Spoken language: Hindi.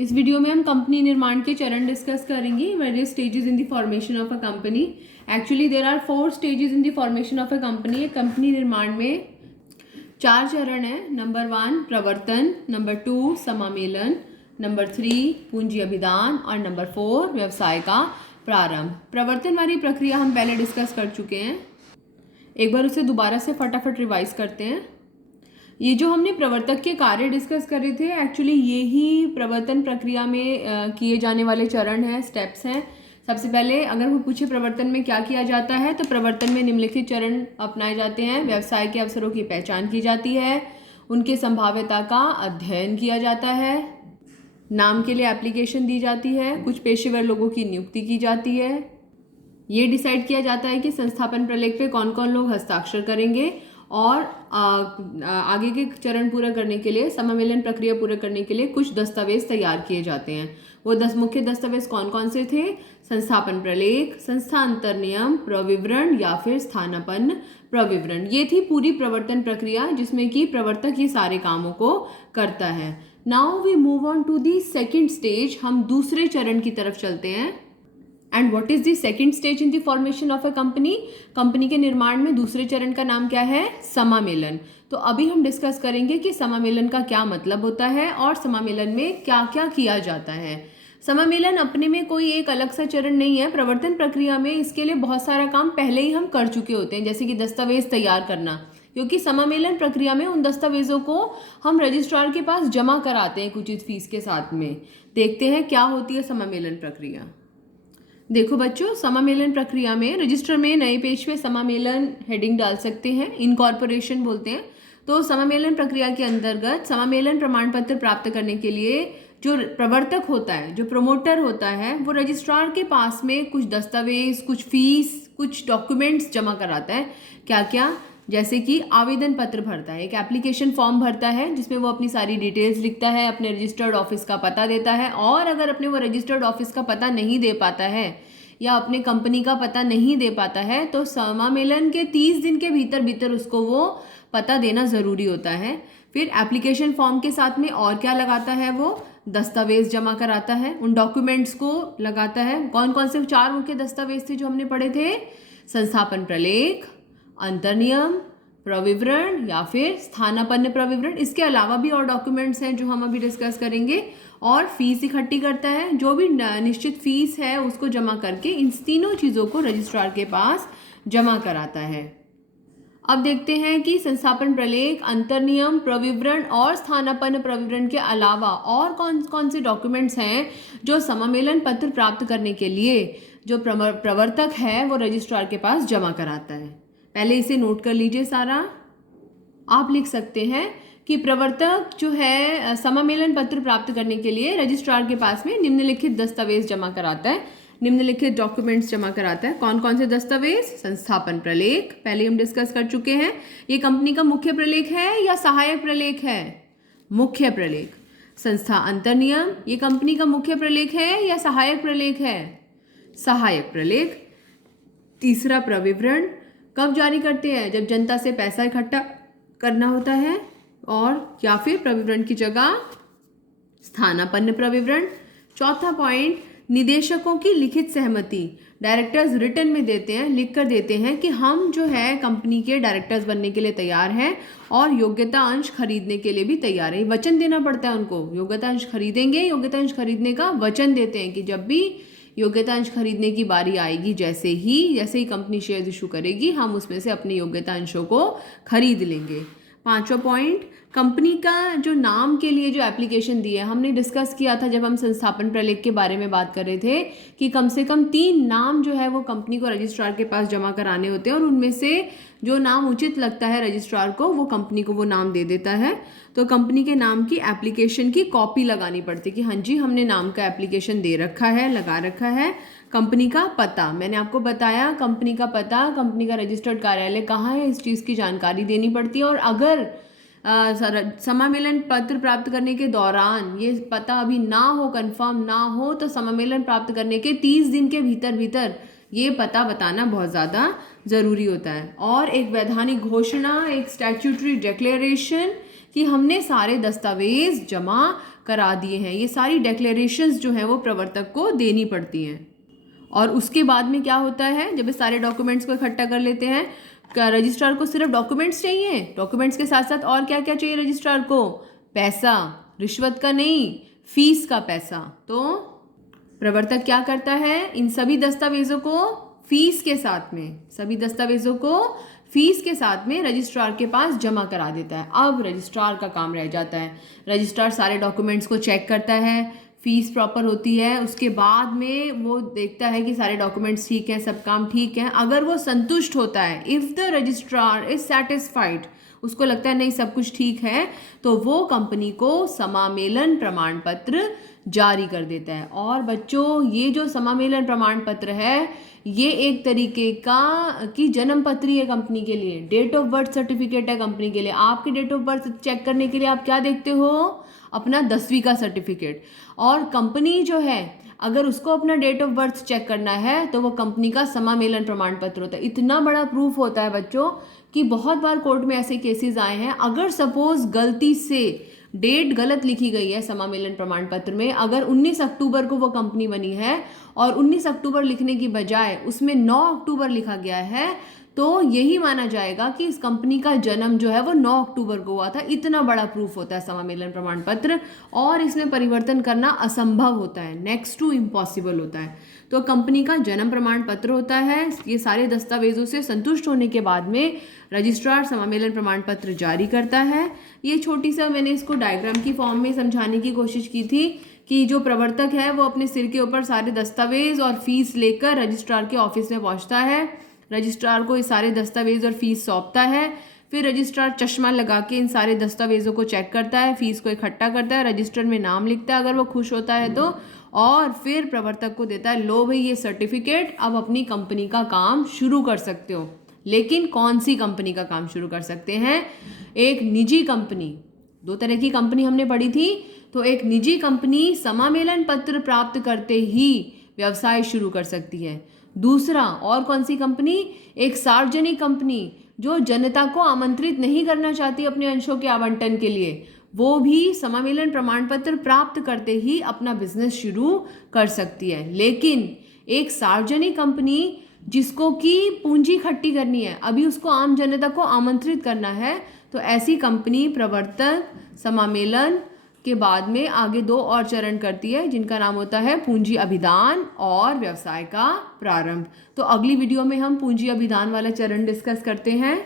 इस वीडियो में हम कंपनी निर्माण के चरण डिस्कस करेंगे। Various stages in the formation of a company. Actually there are 4 stages in the formation of a company. Company निर्माण में 4 चरण है। नंबर 1 प्रवर्तन, नंबर 2 समामेलन, नंबर 3 पूंजी अभिदान और नंबर 4 व्यवसाय का प्रारंभ। प्रवर्तन वाली प्रक्रिया हम पहले डिस्कस कर चुके हैं, एक बार उसे दोबारा से फटाफट रिवाइज करते हैं। ये जो हमने प्रवर्तक के कार्य डिस्कस करे थे, एक्चुअली ये ही प्रवर्तन प्रक्रिया में किए जाने वाले चरण हैं, स्टेप्स हैं। सबसे पहले अगर वो पूछे प्रवर्तन में क्या किया जाता है, तो प्रवर्तन में निम्नलिखित चरण अपनाए जाते हैं। व्यवसाय के अवसरों की पहचान की जाती है, उनके संभाव्यता का अध्ययन किया जाता है, नाम के लिए एप्लीकेशन दी जाती है, कुछ पेशेवर लोगों की नियुक्ति की जाती है, ये डिसाइड किया जाता है कि संस्थापन प्रलेख पे कौन कौन लोग हस्ताक्षर करेंगे, और आगे के चरण पूरा करने के लिए, समामेलन प्रक्रिया पूरा करने के लिए कुछ दस्तावेज तैयार किए जाते हैं। वो 10 मुख्य दस्तावेज कौन कौन से थे? संस्थापन प्रलेख, संस्थांतर नियम, प्रविवरण या फिर स्थानापन्न प्रविवरण। ये थी पूरी प्रवर्तन प्रक्रिया, जिसमें कि प्रवर्तक ये सारे कामों को करता है। Now we move on to the second stage. हम दूसरे चरण की तरफ चलते हैं। And what is the second stage in the formation of a company? Company के निर्माण में दूसरे चरण का नाम क्या है? समामेलन। तो अभी हम डिस्कस करेंगे कि समामेलन का क्या मतलब होता है और समामेलन में क्या क्या किया जाता है। समामेलन अपने में कोई एक अलग सा चरण नहीं है। प्रवर्तन प्रक्रिया में इसके लिए बहुत सारा काम पहले ही हम कर चुके होते हैं, जैसे कि दस्तावेज तैयार करना, क्योंकि समामेलन प्रक्रिया में उन दस्तावेजों को हम रजिस्ट्रार के पास जमा कराते हैं उचित फीस के साथ में। देखते हैं क्या होती है समामेलन प्रक्रिया। देखो बच्चों, समामेलन प्रक्रिया में रजिस्टर में नए पेज पे समामेलन हेडिंग डाल सकते हैं, इनकॉर्पोरेशन बोलते हैं। तो समामेलन प्रक्रिया के अंतर्गत समामेलन प्रमाण पत्र प्राप्त करने के लिए जो प्रवर्तक होता है, जो प्रमोटर होता है, वो रजिस्ट्रार के पास में कुछ दस्तावेज, कुछ फीस, कुछ डॉक्यूमेंट्स जमा कराता है। क्या क्या? जैसे कि आवेदन पत्र भरता है, एक एप्लीकेशन फॉर्म भरता है जिसमें वो अपनी सारी डिटेल्स लिखता है, अपने रजिस्टर्ड ऑफिस का पता देता है, और अगर अपने वो रजिस्टर्ड ऑफिस का पता नहीं दे पाता है या अपने कंपनी का पता नहीं दे पाता है, तो समामेलन के 30 दिन के भीतर भीतर उसको वो पता देना ज़रूरी होता है। फिर एप्लीकेशन फॉर्म के साथ में और क्या लगाता है? वो दस्तावेज जमा कराता है, उन डॉक्यूमेंट्स को लगाता है। कौन कौन से 4 मुख्य दस्तावेज थे जो हमने पढ़े थे? संस्थापन प्रलेख, अंतर्नियम, प्रविवरण या फिर स्थानापन्न प्रविवरण। इसके अलावा भी और डॉक्यूमेंट्स हैं जो हम अभी डिस्कस करेंगे। और फीस इकट्ठी करता है, जो भी निश्चित फीस है उसको जमा करके इन तीनों चीज़ों को रजिस्ट्रार के पास जमा कराता है। अब देखते हैं कि संस्थापन प्रलेख, अंतर्नियम, प्रविवरण और स्थानापन्न प्रविवरण के अलावा और कौन कौन से डॉक्यूमेंट्स हैं जो समामेलन पत्र प्राप्त करने के लिए जो प्रवर्तक है वो रजिस्ट्रार के पास जमा कराता है। पहले इसे नोट कर लीजिए सारा। आप लिख सकते हैं कि प्रवर्तक जो है समामेलन पत्र प्राप्त करने के लिए रजिस्ट्रार के पास में निम्नलिखित दस्तावेज जमा कराता है, निम्नलिखित डॉक्यूमेंट्स जमा कराता है। कौन कौन से दस्तावेज? संस्थापन प्रलेख, पहले हम डिस्कस कर चुके हैं। ये कंपनी का मुख्य प्रलेख है या सहायक प्रलेख है? मुख्य प्रलेख। संस्था अंतर्नियम, ये कंपनी का मुख्य प्रलेख है या सहायक प्रलेख है? सहायक प्रलेख। तीसरा प्रविवरण, कब जारी करते हैं? जब जनता से पैसा इकट्ठा करना होता है। और या फिर प्रविवरण की जगह स्थानापन्न प्रविवरण। चौथा पॉइंट, निदेशकों की लिखित सहमति। डायरेक्टर्स रिटर्न में देते हैं, लिख कर देते हैं कि हम जो है कंपनी के डायरेक्टर्स बनने के लिए तैयार हैं और योग्यता अंश खरीदने के लिए भी तैयार है। वचन देना पड़ता है उनको, योग्यता अंश खरीदेंगे, योग्यता अंश खरीदने का वचन देते हैं कि जब भी योग्यता अंश खरीदने की बारी आएगी, जैसे ही कंपनी शेयर इशू करेगी, हम उसमें से अपने योग्यता अंशों को खरीद लेंगे। 5वां पॉइंट, कंपनी का जो नाम के लिए जो एप्लीकेशन दी है, हमने डिस्कस किया था जब हम संस्थापन प्रलेख के बारे में बात कर रहे थे कि कम से कम 3 नाम जो है वो कंपनी को रजिस्ट्रार के पास जमा कराने होते हैं, और उनमें से जो नाम उचित लगता है रजिस्ट्रार को, वो कंपनी को वो नाम दे देता है। तो कंपनी के नाम की एप्लीकेशन की कॉपी लगानी पड़ती है कि हाँ जी, हमने नाम का एप्लीकेशन दे रखा है, लगा रखा है। कंपनी का पता, मैंने आपको बताया कंपनी का पता, कंपनी का रजिस्टर्ड कार्यालय कहाँ है, इस चीज़ की जानकारी देनी पड़ती है। और अगर समामेलन पत्र प्राप्त करने के दौरान ये पता अभी ना हो, कंफर्म ना हो, तो समामेलन प्राप्त करने के 30 दिन के भीतर भीतर ये पता बताना बहुत ज़्यादा ज़रूरी होता है। और एक वैधानिक घोषणा, एक स्टैट्यूटरी डिक्लेरेशन कि हमने सारे दस्तावेज जमा करा दिए हैं। ये सारी डिक्लेरेशंस जो हैं वो प्रवर्तक को देनी पड़ती हैं। और उसके बाद में क्या होता है, जब ये सारे डॉक्यूमेंट्स को इकट्ठा कर लेते हैं, क्या रजिस्ट्रार को सिर्फ डॉक्यूमेंट्स चाहिए? डॉक्यूमेंट्स के साथ साथ और क्या क्या चाहिए रजिस्ट्रार को? पैसा, रिश्वत का नहीं, फीस का पैसा। तो प्रवर्तक क्या करता है, इन सभी दस्तावेजों को फीस के साथ में, सभी दस्तावेजों को फीस के साथ में रजिस्ट्रार के पास जमा करा देता है। अब रजिस्ट्रार का काम रह जाता है। रजिस्ट्रार सारे डॉक्यूमेंट्स को चेक करता है, फीस प्रॉपर होती है, उसके बाद में वो देखता है कि सारे डॉक्यूमेंट्स ठीक हैं, सब काम ठीक है। अगर वो संतुष्ट होता है, if the registrar is satisfied, उसको लगता है नहीं सब कुछ ठीक है, तो वो कंपनी को समामेलन प्रमाण पत्र जारी कर देता है। और बच्चों, ये जो समामेलन प्रमाण पत्र है, ये एक तरीके की जन्म पत्री है कंपनी के लिए, डेट ऑफ बर्थ सर्टिफिकेट है कंपनी के लिए। आपकी डेट ऑफ बर्थ चेक करने के लिए आप क्या देखते हो? अपना 10वीं का सर्टिफिकेट। और कंपनी जो है, अगर उसको अपना डेट ऑफ बर्थ चेक करना है तो वो कंपनी का समामेलन प्रमाण पत्र होता है। इतना बड़ा प्रूफ होता है बच्चों कि बहुत बार कोर्ट में ऐसे केसेस आए हैं, अगर सपोज गलती से डेट गलत लिखी गई है समामेलन प्रमाण पत्र में, अगर 19 अक्टूबर को वो कंपनी बनी है और 19 अक्टूबर लिखने की बजाय उसमें 9 अक्टूबर लिखा गया है, तो यही माना जाएगा कि इस कंपनी का जन्म जो है वो 9 अक्टूबर को हुआ था। इतना बड़ा प्रूफ होता है समामेलन प्रमाण पत्र, और इसमें परिवर्तन करना असंभव होता है, नेक्स्ट टू इम्पॉसिबल होता है। तो कंपनी का जन्म प्रमाण पत्र होता है। ये सारे दस्तावेजों से संतुष्ट होने के बाद में रजिस्ट्रार समामेलन प्रमाण पत्र जारी करता है। ये छोटी सा मैंने इसको डायग्राम की फॉर्म में समझाने की कोशिश की थी कि जो प्रवर्तक है वो अपने सिर के ऊपर सारे दस्तावेज और फीस लेकर रजिस्ट्रार के ऑफिस में पहुंचता है। रजिस्ट्रार को ये सारे दस्तावेज और फीस सौंपता है। फिर रजिस्ट्रार चश्मा लगा के इन सारे दस्तावेजों को चेक करता है, फीस को इकट्ठा करता है, रजिस्टर में नाम लिखता है अगर वो खुश होता है तो, और फिर प्रवर्तक को देता है, लो भाई ये सर्टिफिकेट, अब अपनी कंपनी का काम शुरू कर सकते हो। लेकिन कौन सी कंपनी का काम शुरू कर सकते हैं? एक निजी कंपनी, दो तरह की कंपनी हमने पढ़ी थी। तो एक निजी कंपनी समामेलन पत्र प्राप्त करते ही व्यवसाय शुरू कर सकती है। दूसरा, और कौन सी कंपनी? एक सार्वजनिक कंपनी जो जनता को आमंत्रित नहीं करना चाहती अपने अंशों के आवंटन के लिए, वो भी समामेलन प्रमाण पत्र प्राप्त करते ही अपना बिजनेस शुरू कर सकती है। लेकिन एक सार्वजनिक कंपनी जिसको कि पूंजी इकट्ठी करनी है, अभी उसको आम जनता को आमंत्रित करना है, तो ऐसी कंपनी प्रवर्तन समामेलन के बाद में आगे 2 और चरण करती है, जिनका नाम होता है पूंजी अभिदान और व्यवसाय का प्रारंभ। तो अगली वीडियो में हम पूंजी अभिदान वाला चरण डिस्कस करते हैं।